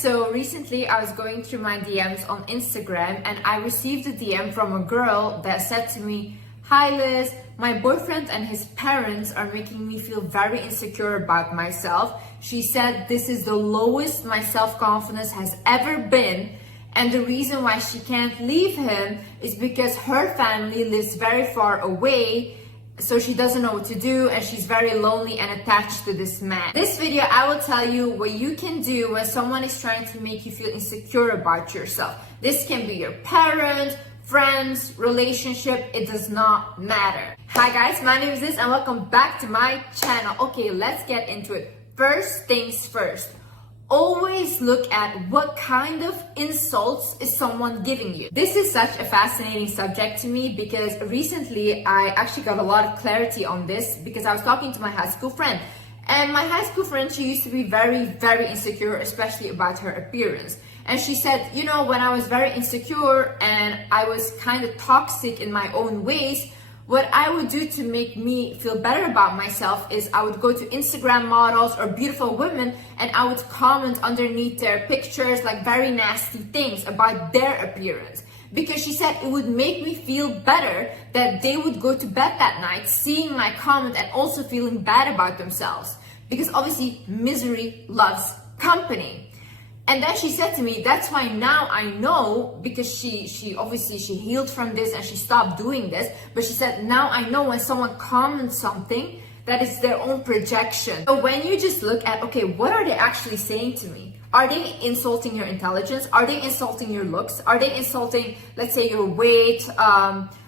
So recently I was going through my DMs on Instagram and I received a DM from a girl that said to me, "Hi Liz, my boyfriend and his parents are making me feel very insecure about myself. She said this is the lowest my self-confidence has ever been, and the reason why she can't leave him is because her family lives very far away, so she doesn't know what to do and she's very lonely and attached to this man." This video, I will tell you what you can do when someone is trying to make you feel insecure about yourself. This can be your parents, friends, relationship, it does not matter. Hi guys, my name is Liz and welcome back to my channel. Okay, let's get into it. First things first. Always look at what kind of insults is someone giving you. This is such a fascinating subject to me because recently I actually got a lot of clarity on this because I was talking to my high school friend. And my high school friend, she used to be very insecure, especially about her appearance. And she said, you know, when I was very insecure and I was kind of toxic in my own ways, what I would do to make me feel better about myself is I would go to Instagram models or beautiful women and I would comment underneath their pictures like very nasty things about their appearance. Because she said it would make me feel better that they would go to bed that night seeing my comment and also feeling bad about themselves. Because obviously misery loves company. And then she said to me, that's why now I know, because she obviously healed from this and she stopped doing this, but she said, now I know when someone comments something that is their own projection. So when you just look at, okay, what are they actually saying to me? Are they insulting your intelligence? Are they insulting your looks? Are they insulting, let's say, your weight,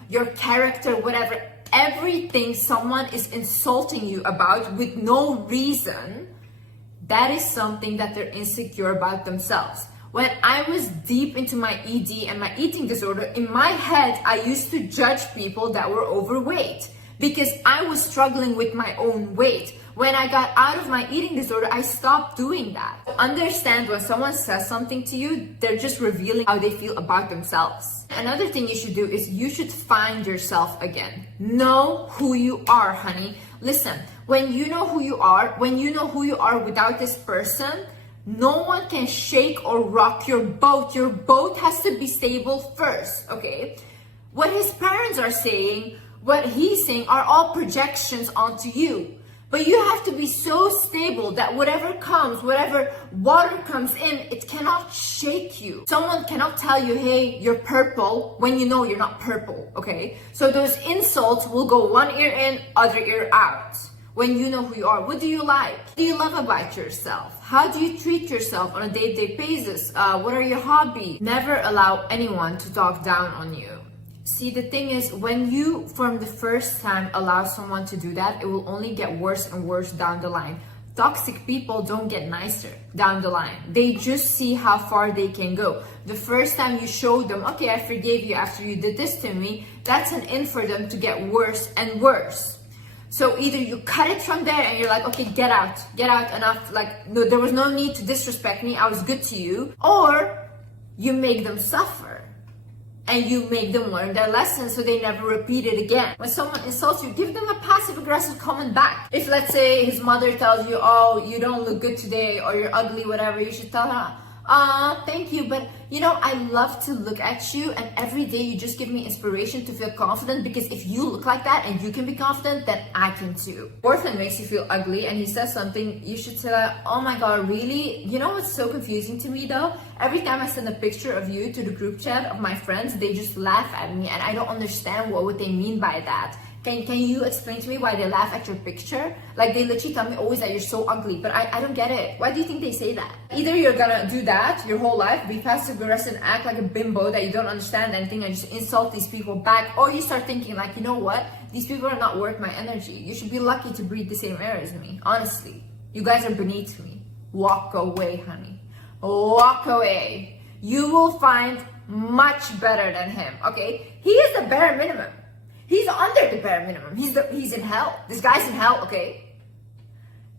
your character, whatever? Everything someone is insulting you about with no reason, that is something that they're insecure about themselves. When I was deep into my ED and my eating disorder, in my head, I used to judge people that were overweight because I was struggling with my own weight. When I got out of my eating disorder, I stopped doing that. Understand when someone says something to you, they're just revealing how they feel about themselves. Another thing you should do is you should find yourself again. Know who you are, honey. Listen, when you know who you are without this person, no one can shake or rock your boat. Your boat has to be stable first, okay? What his parents are saying, what he's saying are all projections onto you. But you have to be so stable that whatever comes, whatever water comes in, it cannot shake you. Someone cannot tell you, hey, you're purple, when you know you're not purple, okay? So those insults will go one ear in, other ear out. When you know who you are, what do you like? What do you love about yourself? How do you treat yourself on a day-to-day basis? What are your hobbies? Never allow anyone to talk down on you. See, the thing is, when you, from the first time, allow someone to do that, it will only get worse and worse down the line. Toxic people don't get nicer down the line. They just see how far they can go. The first time you show them, okay, I forgave you after you did this to me, that's an in for them to get worse and worse. So either you cut it from there and you're like, okay, get out, enough. Like, no, there was no need to disrespect me. I was good to you. Or you make them suffer. And you make them learn their lesson so they never repeat it again. When someone insults you, give them a passive-aggressive comment back. If, let's say, his mother tells you, oh, you don't look good today, or you're ugly, whatever, you should tell her, thank you, but you know, I love to look at you and every day you just give me inspiration to feel confident, because if you look like that and you can be confident, then I can too. Boyfriend makes you feel ugly and he says something, you should say, oh my god, really? You know what's so confusing to me though? Every time I send a picture of you to the group chat of my friends, they just laugh at me and I don't understand what they mean by that. Can you explain to me why they laugh at your picture? Like, they literally tell me always that you're so ugly, but I don't get it. Why do you think they say that? Either you're gonna do that your whole life, be passive aggressive and act like a bimbo that you don't understand anything and just insult these people back, or you start thinking like, you know what? These people are not worth my energy. You should be lucky to breathe the same air as me. Honestly, you guys are beneath me. Walk away, honey. Walk away. You will find much better than him, okay? He is the bare minimum. He's under the bare minimum. He's in hell. This guy's in hell, okay?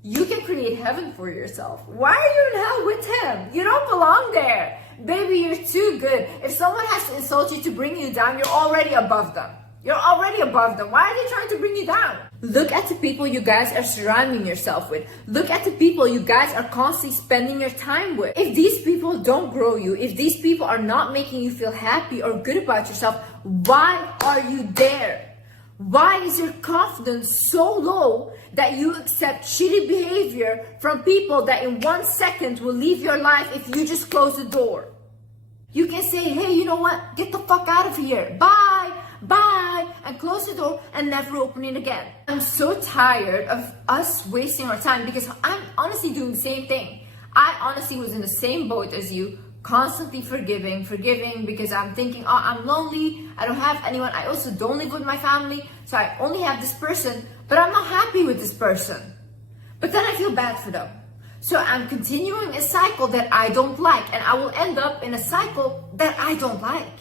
You can create heaven for yourself. Why are you in hell with him? You don't belong there. Baby, you're too good. If someone has to insult you to bring you down, you're already above them. You're already above them. Why are they trying to bring you down? Look at the people you guys are surrounding yourself with. Look at the people you guys are constantly spending your time with. If these people don't grow you, if these people are not making you feel happy or good about yourself, why are you there? Why is your confidence so low that you accept shitty behavior from people that in 1 second will leave your life if you just close the door? You can say, hey, you know what? Get the fuck out of here. Bye, bye, and close the door and never open it again. I'm so tired of us wasting our time because I'm honestly doing the same thing. I honestly was in the same boat as you, constantly forgiving because I'm thinking, oh, I'm lonely, I don't have anyone, I also don't live with my family, so I only have this person, but I'm not happy with this person. But then I feel bad for them. So I'm continuing a cycle that I don't like, and I will end up in a cycle that I don't like.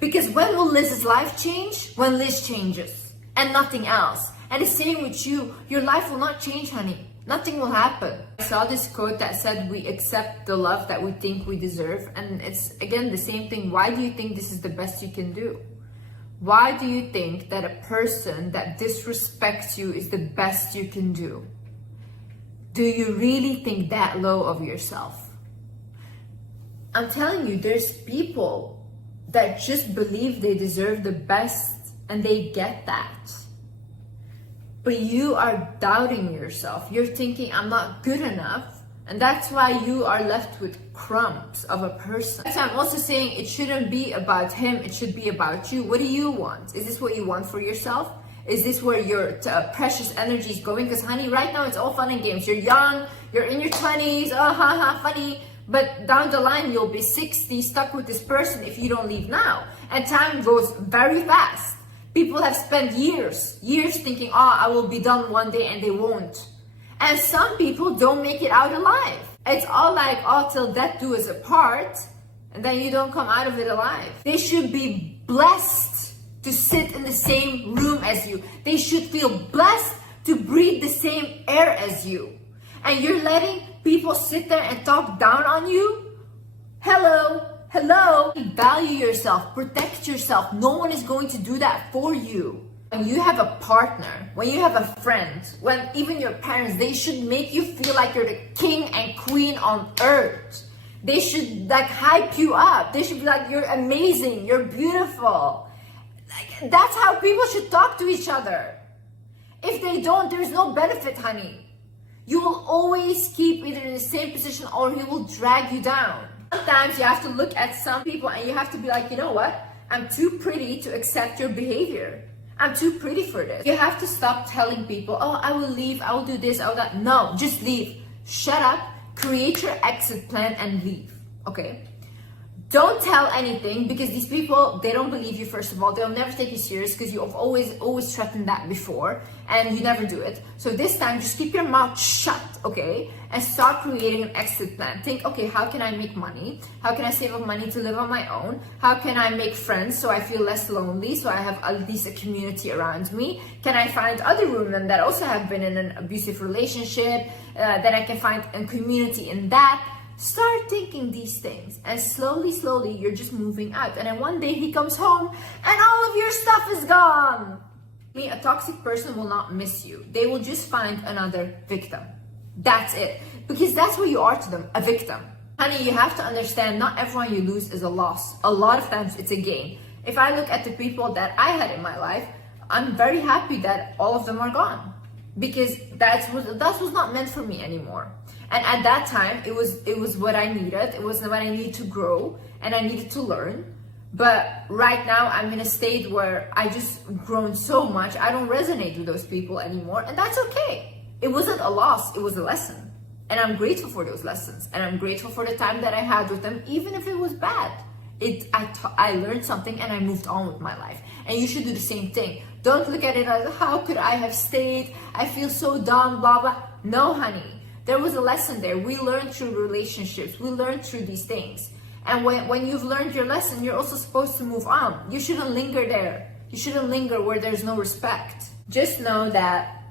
Because when will Liz's life change? When Liz changes, and nothing else. And the same with you, your life will not change, honey. Nothing will happen. I saw this quote that said we accept the love that we think we deserve, and it's again the same thing. Why do you think this is the best you can do? Why do you think that a person that disrespects you is the best you can do? Do you really think that low of yourself? I'm telling you, there's people that just believe they deserve the best and they get that. But you are doubting yourself. You're thinking, I'm not good enough. And that's why you are left with crumbs of a person. That's why I'm also saying it shouldn't be about him. It should be about you. What do you want? Is this what you want for yourself? Is this where your precious energy is going? Because honey, right now it's all fun and games. You're young, you're in your 20s, oh haha, funny. But down the line, you'll be 60, stuck with this person if you don't leave now. And time goes very fast. People have spent years thinking, oh, I will be done one day, and they won't. And some people don't make it out alive. It's all like, oh, till death do us apart, and then you don't come out of it alive. They should be blessed to sit in the same room as you. They should feel blessed to breathe the same air as you. And you're letting people sit there and talk down on you? Hello. Value yourself, protect yourself. No one is going to do that for you. When you have a partner, when you have a friend, when even your parents, they should make you feel like you're the king and queen on earth. They should like hype you up. They should be like, you're amazing, you're beautiful. Like, that's how people should talk to each other. If they don't, there's no benefit, honey. You will always keep either in the same position or he will drag you down. Sometimes you have to look at some people and you have to be like, you know what? I'm too pretty to accept your behavior. I'm too pretty for this. You have to stop telling people, oh, I will leave, I will do this, I will that. No, just leave. Shut up, create your exit plan and leave, okay? Don't tell anything because these people, they don't believe you, first of all. They'll never take you serious because you've always threatened that before and you never do it. So this time, just keep your mouth shut, okay? And start creating an exit plan. Think, okay, how can I make money? How can I save up money to live on my own? How can I make friends so I feel less lonely, so I have at least a community around me? Can I find other women that also have been in an abusive relationship, that I can find a community in that? Start thinking these things and slowly, you're just moving out. And then one day he comes home and all of your stuff is gone. A toxic person will not miss you. They will just find another victim. That's it. Because that's what you are to them, a victim. Honey, you have to understand not everyone you lose is a loss. A lot of times it's a gain. If I look at the people that I had in my life, I'm very happy that all of them are gone. Because that was not meant for me anymore. And at that time, it was what I needed. It was what I needed to grow and I needed to learn. But right now, I'm in a state where I just grown so much. I don't resonate with those people anymore, and that's okay. It wasn't a loss, it was a lesson. And I'm grateful for those lessons. And I'm grateful for the time that I had with them, even if it was bad. I learned something and I moved on with my life. And you should do the same thing. Don't look at it as, how could I have stayed? I feel so dumb, blah, blah. No, honey. There was a lesson there. We learned through relationships. We learned through these things. And when you've learned your lesson, you're also supposed to move on. You shouldn't linger there. You shouldn't linger where there's no respect. Just know that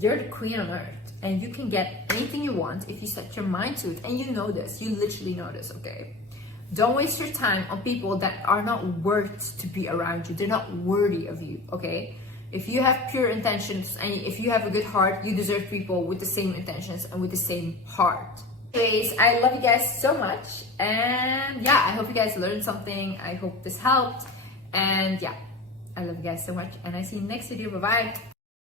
you're the queen on earth and you can get anything you want if you set your mind to it. And you know this. You literally know this, okay? Don't waste your time on people that are not worth to be around you. They're not worthy of you, okay? If you have pure intentions and if you have a good heart, you deserve people with the same intentions and with the same heart. Anyways, I love you guys so much, and yeah, I hope you guys learned something. I hope this helped, and yeah, I love you guys so much, and I see you next video. Bye bye.